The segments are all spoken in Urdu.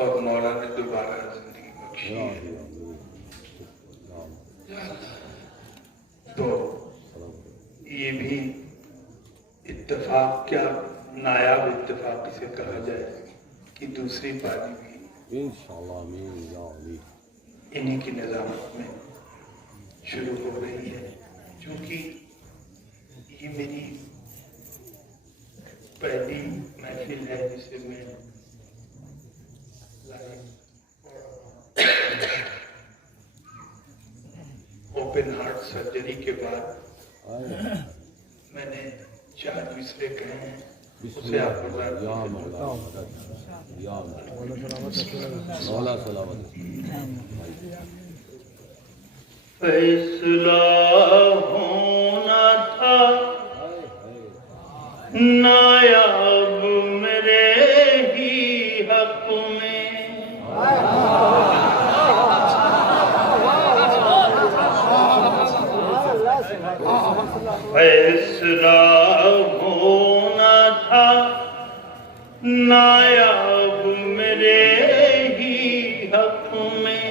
اور مولا نے دوبارہ زندگی بخشی ہے. تو یہ بھی اتفاق، کیا نایاب اتفاق اسے کہا جائے کہ دوسری پاری بھی انہی کی نظامت میں شروع ہو رہی ہے. چونکہ یہ میری پہلی محفل ہے جسے میں اوپن ہارٹ سرجری کے بعد میں نے 4 مصرے کہے ہیں، اسے آپ فیصلہ ہونا تھا نایاب میرے ہی حق میں، فیصلہ ہونا تھا نایاب میرے ہی حق میں،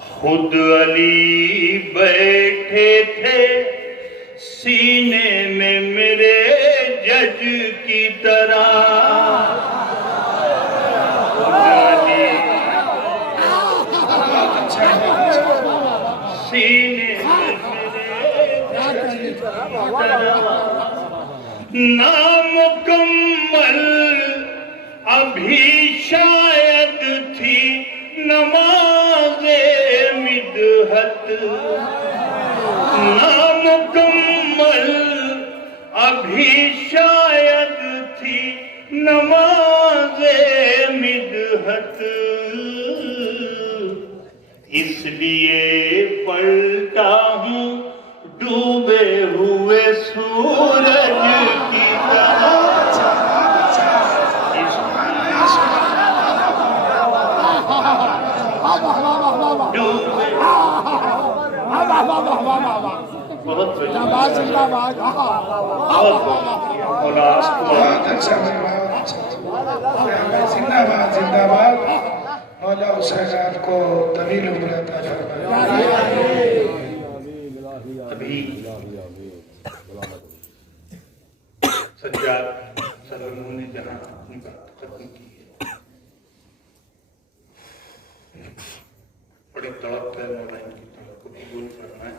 خود علی بیٹھے تھے سینے میں میرے جج کی طرح، سینے نامکمل ابھی شاید تھی نماز مدحت، نامکمل ابھی شاید تھی نماز مدحت، اس لیے پلٹا ہوں ڈوبے ہوئے سورج کی طرح، زندہ باد. مولا حسین آپ کو طویل عمر عطا فرمائے. ابھی سجاد سلموں نے جہاں اپنی بات ختم کی ہے، بڑی تڑپ ہے، مولا ان کی طرف کو قبول فرمائے.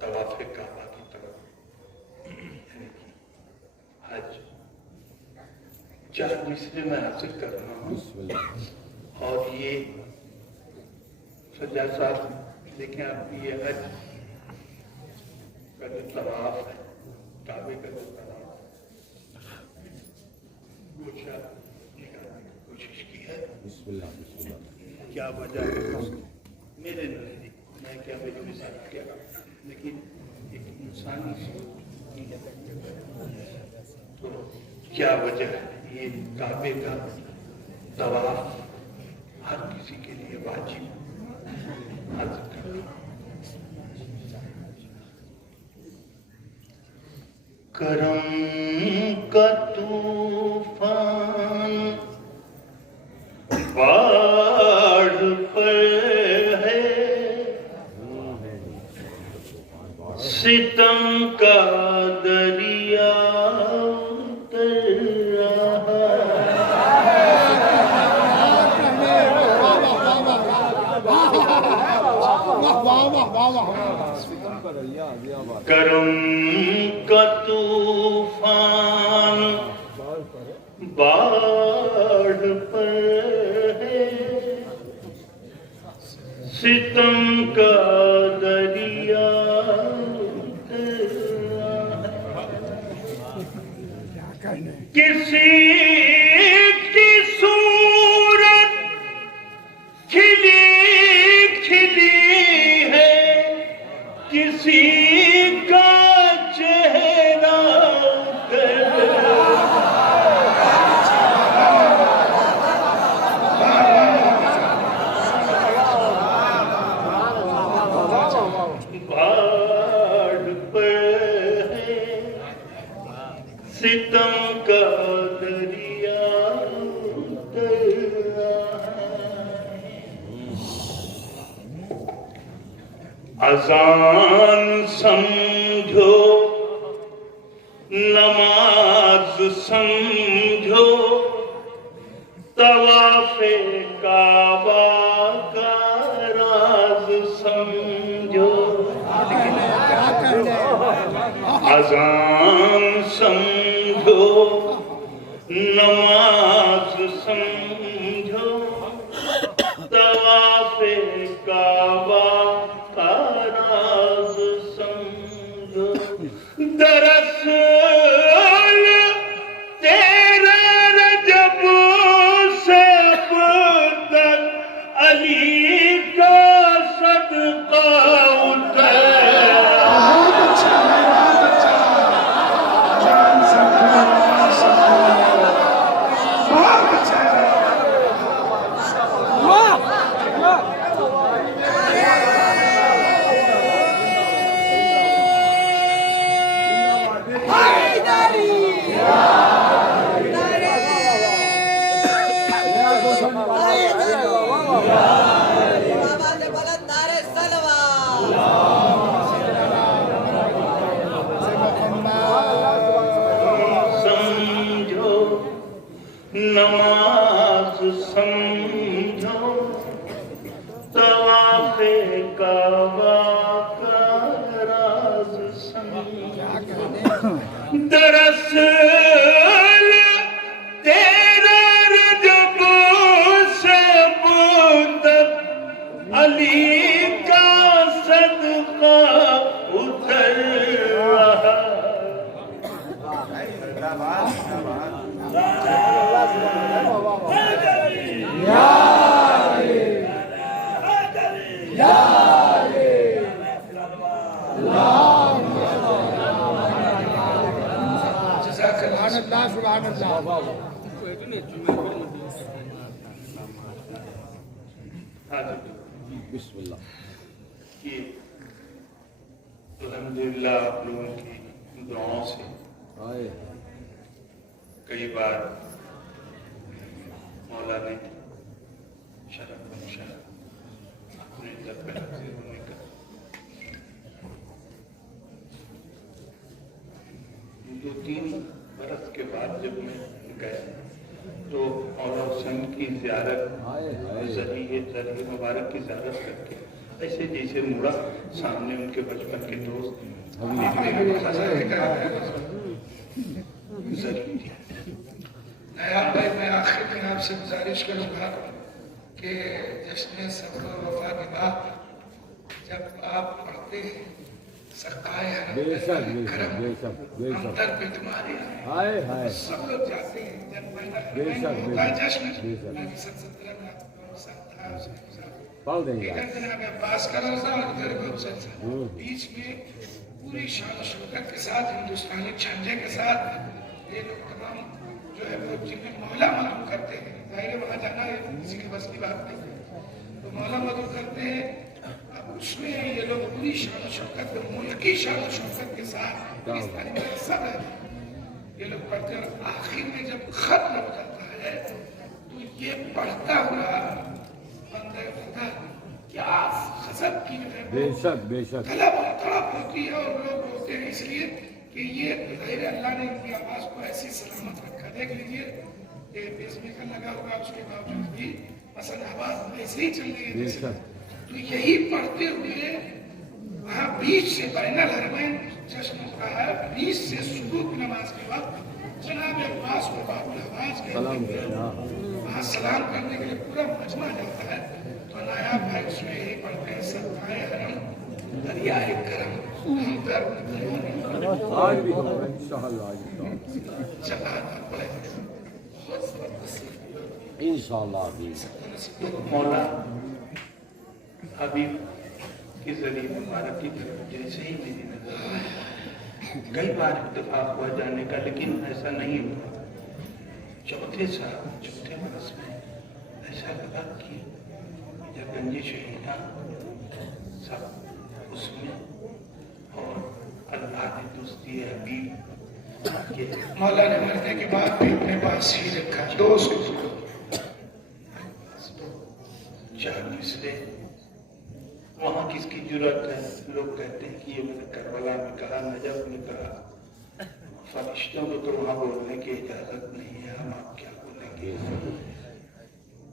طواف کعبہ کی طرف یعنی کہ حج 4 مصرے میں حاصل کر رہا ہوں. اور یہ سجاد صاحب دیکھیں، آپ کی یہ حج کا جو طواف ہے، کعبے کا جو طواف کچھ نکالنے کی کوشش کی ہے. کیا وجہ ہے میرے نزدیک، میں کیا میری مثال کیا، لیکن ایک انسانی سوچ تو کیا وجہ ہے یہ کعبے کا طواف ہر کسی کے لیے واجب حاصل کرنا. کرم کا طوفان باڑھ پر ہے، ستم کا دریا اتر رہا، کرم کا طوفان باڑھ پر ہے، ستم کا دریا اتر رہا، کسی کی صورت کھلی کھلی ہے، کسی کا چہرہ باڑھ پر ہے، ستم کا دریا اتر رہا ہے، اذان سمجھو نماز سمجھو، طواف کعبہ کا راز سمجھو، اذان سمجھو نماز سمجھو، طواف کعبہ کا راز سمجھو، دراصل تیرے رجب سے اب تک علی کا صدقہ نماز سمجھو، طواف کعبہ کا راز سمجھو، دراصل تیرے رجب سے اب تک علی کا صدقہ اتر رہا سبحان اللہ۔ بسم اللہ۔ یہ الحمدللہ آپ لوگوں کی دعاؤں سے کئی بار مولا نے شرف بخشا اپنے در پہ حاضر ہونے کا۔ 2-3 برس کے بعد جب میں گیا تو مولا حسین کی زیارت ذریعے مبارک کی زیارت کر کے ایسے جیسے مڑا سامنے ان کے بچپن کے دوست نیاب بھائی، میں آخر میں آپ سے گزارش کروں گا کہ جشن صبر و وفا کے بعد جب آپ پڑھتے ہیں سقائے کرم انتر پہ تمہارے سب لوگ جاتے ہیں، جب ہوتا ہے جشن جناب عباس کا روزہ اور ادھر حسین صاحب بیچ میں پوری شان و شوکت کے ساتھ ہندوستانی جھنڈے کے ساتھ یہ لوگ تمام جو ہے وہ جنہیں مولا معلوم کرتے ہیں، ظاہر وہاں جانا ہے کسی کے بس کی بات نہیں ہے، تو مولا معلوم کرتے ہیں۔ اب اس میں یہ لوگ پوری شان و شوکت ملکی شان و شوکت کے ساتھ پاکستانی میں سب ہے یہ لوگ پڑھتے ہیں، اور آخر میں جب ختم ہو جاتا ہے تو یہ پڑھتا ہوا بندہ خدا کیا غضب کی بے شک بے شک طلب اور طلب ہوتی ہے، اور لوگ روتے ہیں اس لیے کہ یہ ظاہر اللہ نے ان کی آواز کو ایسی سلامت رکھا۔ دیکھ لیجیے کہ بیس میں کا لگا ہوگا، اس کے باوجود بھی مثلا آواز ایسے ہی چل رہی ہے جیسے، تو یہی پڑھتے ہوئے وہاں بیچ سے بین الحرمین جشن کا ہے، بیچ سے صبح کی نماز کے وقت جناب عباس کو باب الحواز وہاں سلام کرنے کے لیے پورا مجمع جاتا ہے، تو نایاب بھائی اس میں یہی پڑھتے ہیں سقائے حرم دریائے کرم آج بھی ہوگا انشاءاللہ انشاءاللہ مولا حبیب کے ذریعے مبارک کی جیسے ہی میری نظر کئی بار اتفاق ہوا جانے کا، لیکن ایسا نہیں ہوا۔ چوتھے برس میں ایسا لگا کہ جب گنجی شہیدان سب اس میں، اور اللہ نے دوستی حبیب مولا نے مرنے کے بعد بھی اپنے پاس ہی رکھا 200 چار مسئلے وہاں کس کی جرات ہے؟ لوگ کہتے ہیں کہ یہ میں نے کربلا میں کہا، نجف میں کہا، فرشتوں کو تو وہاں بولنے کی اجازت نہیں ہے، ہم آپ کیا بولیں گے؟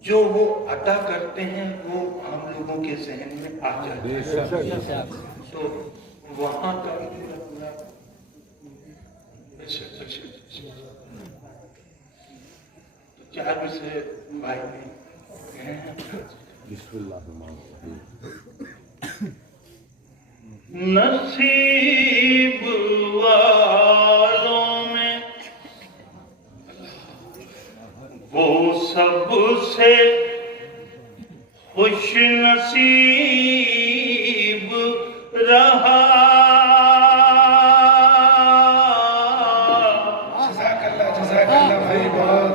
جو وہ عطا کرتے ہیں وہ ہم لوگوں کے ذہن میں آ جاتا ہے، تو وہاں کا تو چار مسئلے بھائی نے بسم اللہ الرحمن الرحیم۔ نصیب والوں میں وہ سب سے خوش نصیب رہا، جزاک اللہ بھائی، بہت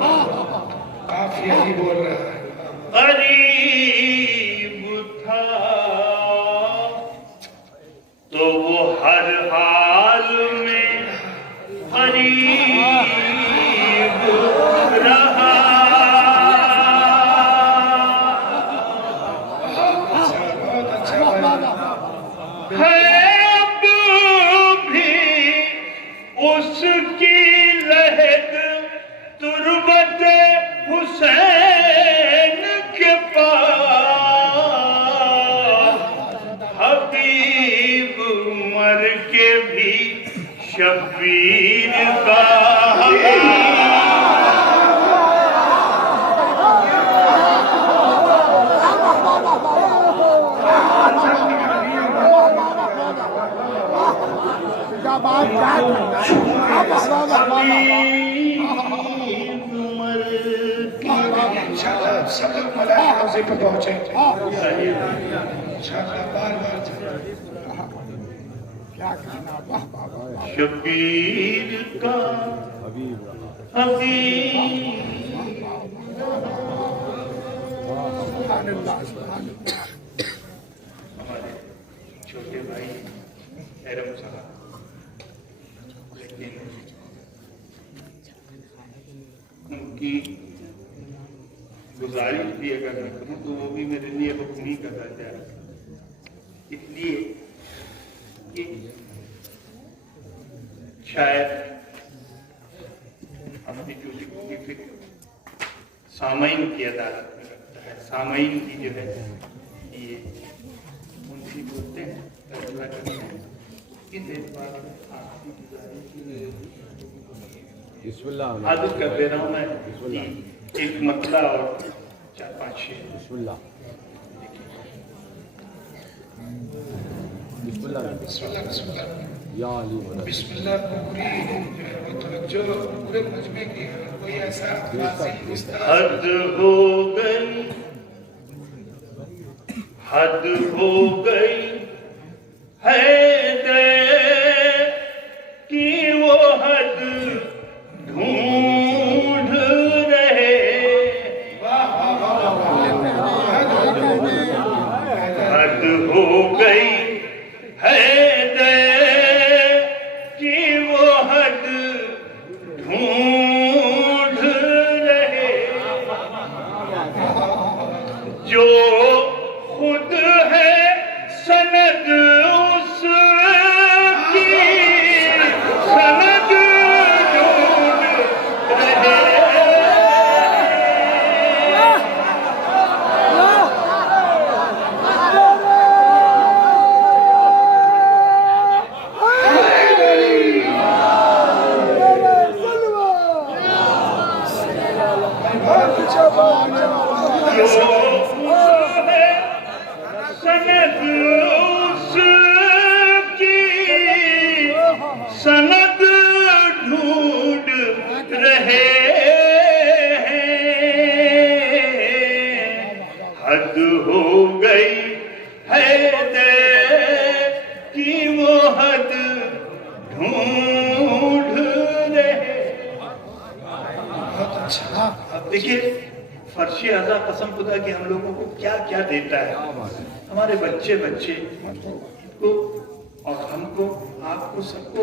کافی ہی بول رہا ہے۔ غریب تھا تو وہ ہر حال میں غریب رہا، بہت اچھا بھائی۔ ہے اب بھی اس کی لہد تربت حسین کے پاس، حبیب مر کے بھی شبیر کا انشاءاللہ سب لوگ مولا کے روضے پہ پہنچے انشاءاللہ بار بار شبیر کا حبیب رہا۔ حبیب ہمارے چھوٹے بھائی حیرم صاحب، لیکن ان کی گزارش بھی اگر میں کروں تو وہ بھی میرے لیے حکمی کا درجہ ہے، اس لیے کہ شاید اپنی ڈیوٹی کی فکر سامعین کی عدالت میں رکھتا ہے، سامعین کی جو ہے یہ منشی بولتے ہیں، فیصلہ کرتے ہیں، اس اعتبار میں آپ کی گزارش بسم اللہ عادت کر دے رہا ہوں میں ایک مطلع اور 4-5 شعر۔ بسم اللہ بسم اللہ بسم اللہ بسم اللہ یا علی ولا بسم اللہ کو پوری توجہ پورے مجمع کی کوئی ایسا واضح استعمال حد ہو گئی، حد ہو گئی حیدر کی وہ حد ڈھونڈ رہے، حد ہو گئی حیدر کی وہ حد ڈھونڈ رہے، جو خود ہے سند اس کی سند ڈھونڈ رہے، سند ڈھونڈ رہے ہیں، حد ہو گئی حیدر کی وہ حد ڈھونڈ رہے۔ اب دیکھیے فرش اعضا قسم خدا کہ ہم لوگوں کو کیا کیا دیتا ہے، ہمارے بچے کو اور ہم کو، آپ کو، سب کو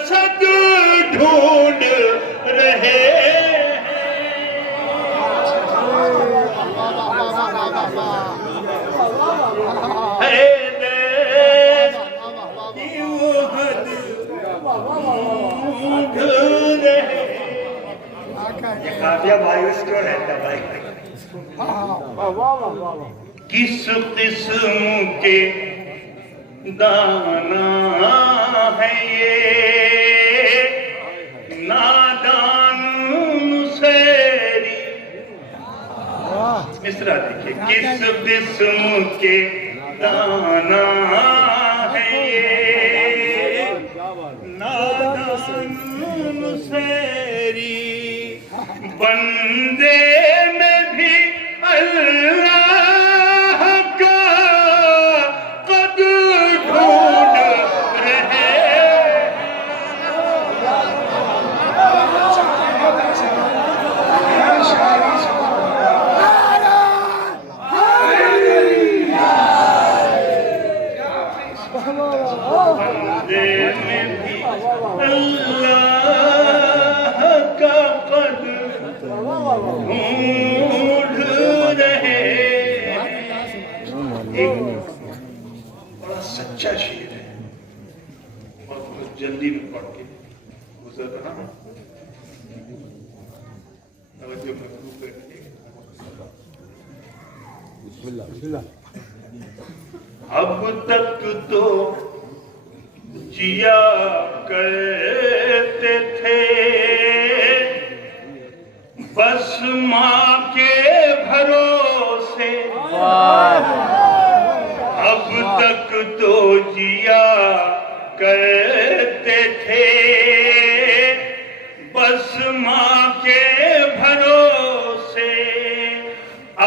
اسد ڈھونڈ رہے مایوس کیوں رہتا بھائی؟ کس قسم کے دانا ہے یہ نادان مسیری. مصرع دیکھیں. کس قسم کے دانا ہے یہ نادان مسیری. بندے میں بھی اللہ کا قد ڈھونڈ رہے. بندے میں بھی اللہ کا قد ڈھونڈ رہے. ایک بڑا سچا شعر ہے اور بہت جلدی میں پڑھ کے گزر رہا ہوں. توجہ مطلوب رکھیے. بسم اللہ بسم اللہ. اب تک تو جیا کرتے تھے بس ماں کے بھروسے. اب تک تو جیا کرتے تھے بس ماں کے بھروسے.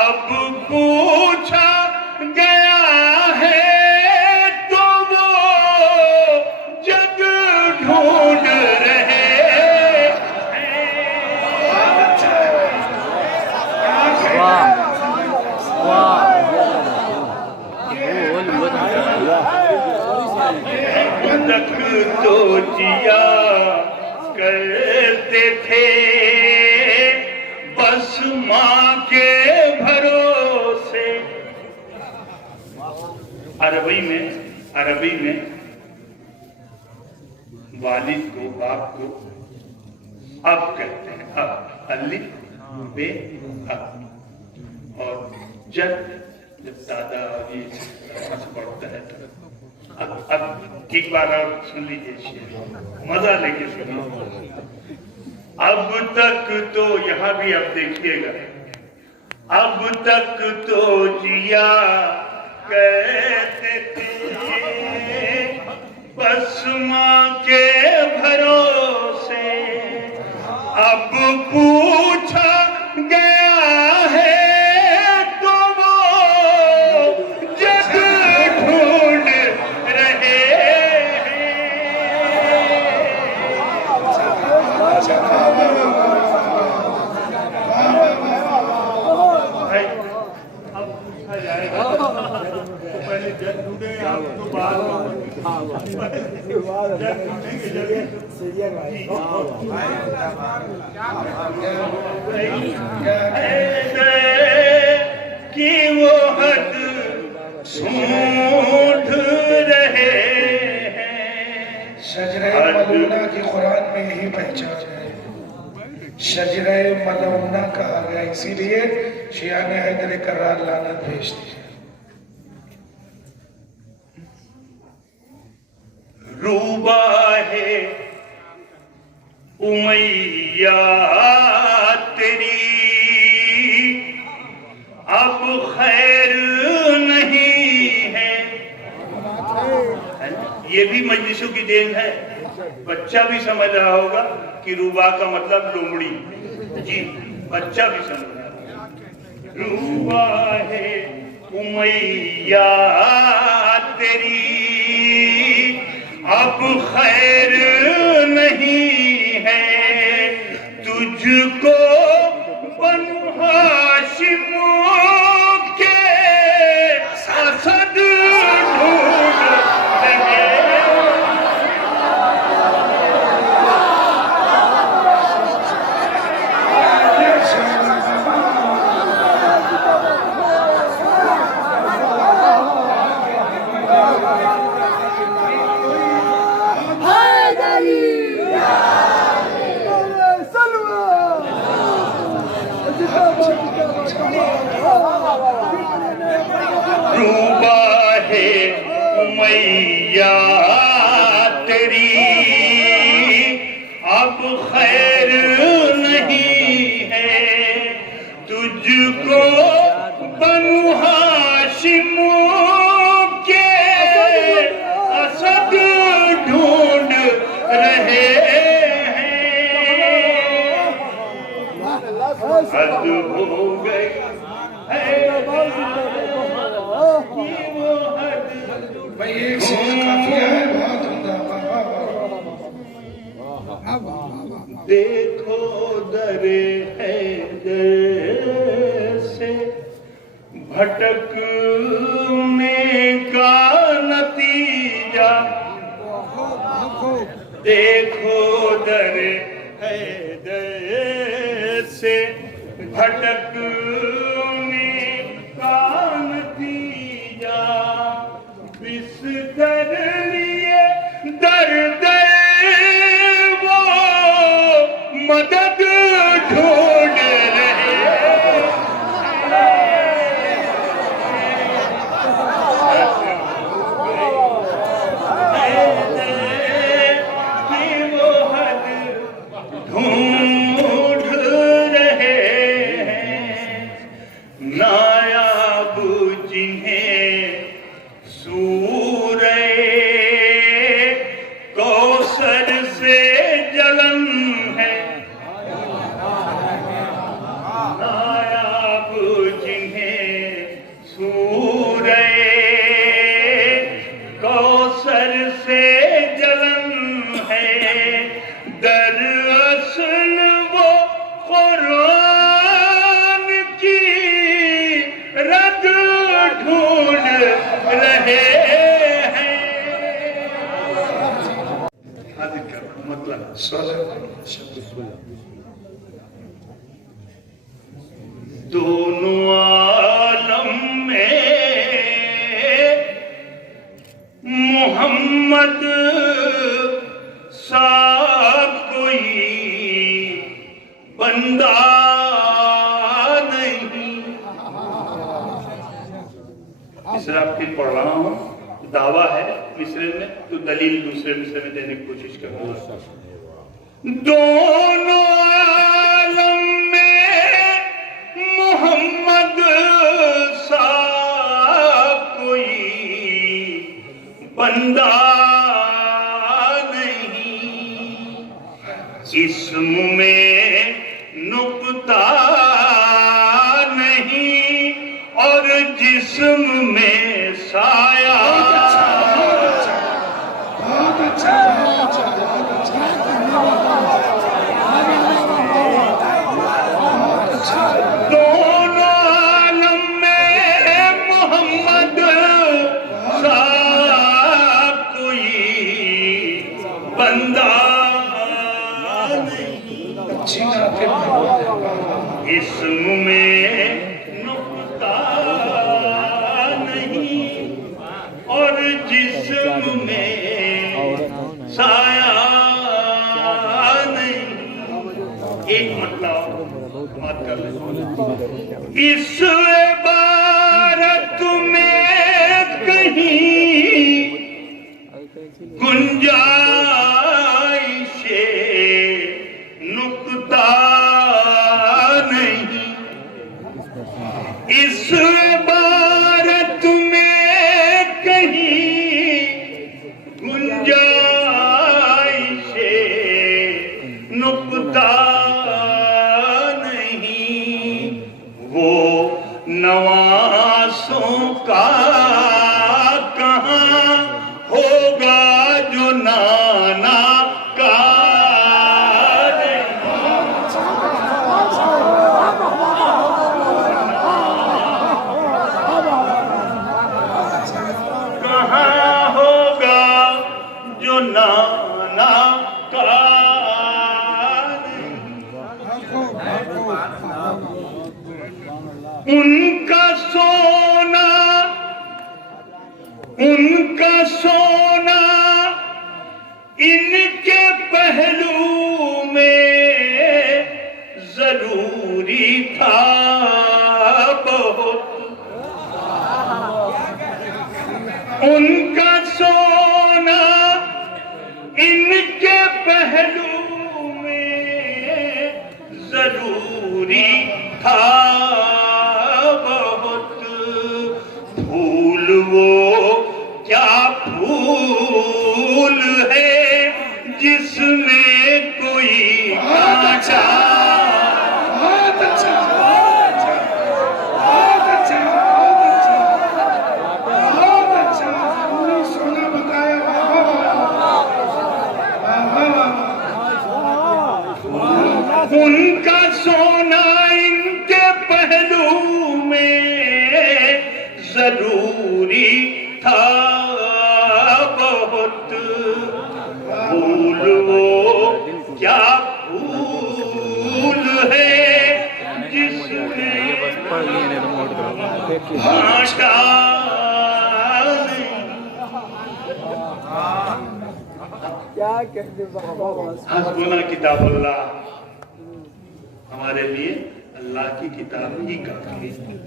اب پوچھا گیا ہے تو وہ جگ ڈھونڈ رہے تک تو جیا کرتے تھے بس ماں کے بھروسے. عربی میں والد کو باپ کو اب کہتے ہیں. اب الف بے اب. اور جب دادا اور یہ پڑھتا ہے تو اب ایک بار اور سن لیجیے شعر مزہ لے کے سنیے. اب تک تو یہاں بھی اب دیکھیے گا. اب تک تو جیا کرتے تھے بس ماں کے بھروسے. اب پوچھا گیا ہے تو وہ جگ ڈھونڈ رہے بھائی. اب پوچھا جائے گا تو پہلے جگ ڈھونڈے آپ تو بعد جگ ڈھونڈیں گے جب کہ وہ حد ڈھونڈ رہے ہیں. شجرہ ملونہ کی قرآن میں یہی پہچان ہے. شجرہ ملونہ کہا گیا اسی لیے شیعہ نے حیدر کرار لعنت بھیج دی. روبا ہے امیہ تیری اب خیر نہیں ہے. یہ بھی مجلسوں کی دین ہے. بچہ بھی سمجھ رہا ہوگا کہ روبا کا مطلب لومڑی. جی بچہ بھی سمجھ رہا ہوگا. روبا ہے امیہ تیری اب خیر نہیں ہے. تجھ کو بنو ہاشم کے اسد ڈھونڈ رہے خیر نہیں ہے تجھ کو بنو ہاشم کے اسد ڈھونڈ رہے ہیں حد ہو گئی بھائی ایک سے قافیہ ہے بہت عمدہ. دیکھو در حیدر سے بھٹکنے کا نتیجہ دیکھو در حیدر سے بھٹکنے کا نتیجہ بستر لیے درد وہ مدد ڈھونڈ رہے کہ وہ حد ڈھونڈ رہے ہیں نایاب جنہیں سورہ کوثر سے جلن ہے نایاب جنہیں سورہ کوثر سے جلن ہے دراصل وہ قرآن کی رد ڈھونڈ رہے ہیں حد کر مطلب دونوں عالم میں محمد سا کوئی بندہ نہیں مصرع پھر پڑھ رہا ہوں دعویٰ ہے مصرع میں تو دلیل دوسرے مصرع میں دینے کی کوشش کر رہا ہوں دونوں عالم میں محمد سا کوئی بندہ نہیں اسم میں نقطہ نہیں اور جسم میں سایہ بہت اچھا دونوں عالم میں محمد سا کوئی بندہ نہیں اسم میں نقطہ نہیں اور جسم میں سایہ نہیں ایک مطلب بات کر لیں اس عبارت میں کہیں گنجائش نقطہ نہیں اس عبارت میں کہیں گنجائش نقطہ نہیں وہ نواسوں کا کہاں ہوگا جو نانا کا کہاں ہوگا جو نانا کا ان کا سونا ان کے پہلو میں ضروری تھا بہت ان کا سونا ان کے پہلو میں تھا بہت پھول وہ کیا پھول ہے جس میں کوئی کانٹا بہت اچھا بہت اچھا بہت اچھا پوری سونا بتایا ان کا سونا ان کے پہلو میں ضروری تھا بہت پھول وہ کیا پھول ہے جس میں کانٹا حسبنا کتاب اللہ ہمارے لیے اللہ کی کتاب ہی کافی ہے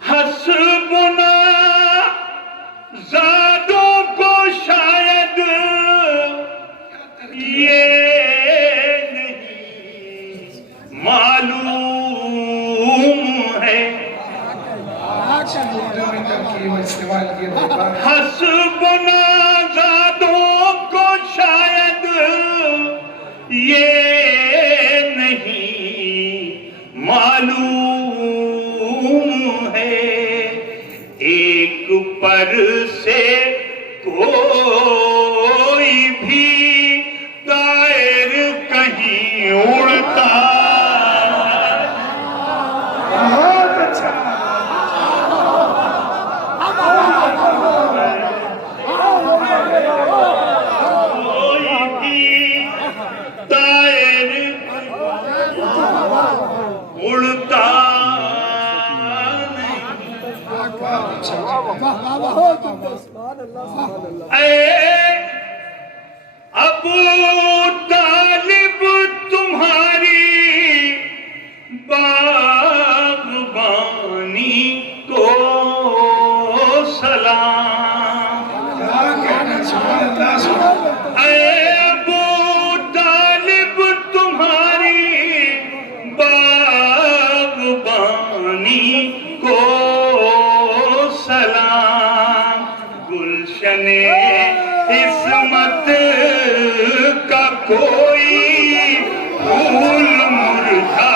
حسبنا زادوں کو شاید یہ نہیں معلوم ہے حسبنا زادوں کو شاید یہ نہیں معلوم ہے ایک پر سے کوئی بھی طائر کہیں اڑتا بہت اچھا کوئی بھی طائر اڑتا اے ابو طالب تمہاری باغبانی کو سلام اے ابو طالب تمہاری باغبانی کو سلام گلشن عصمت کا کوئی پھول مرجھا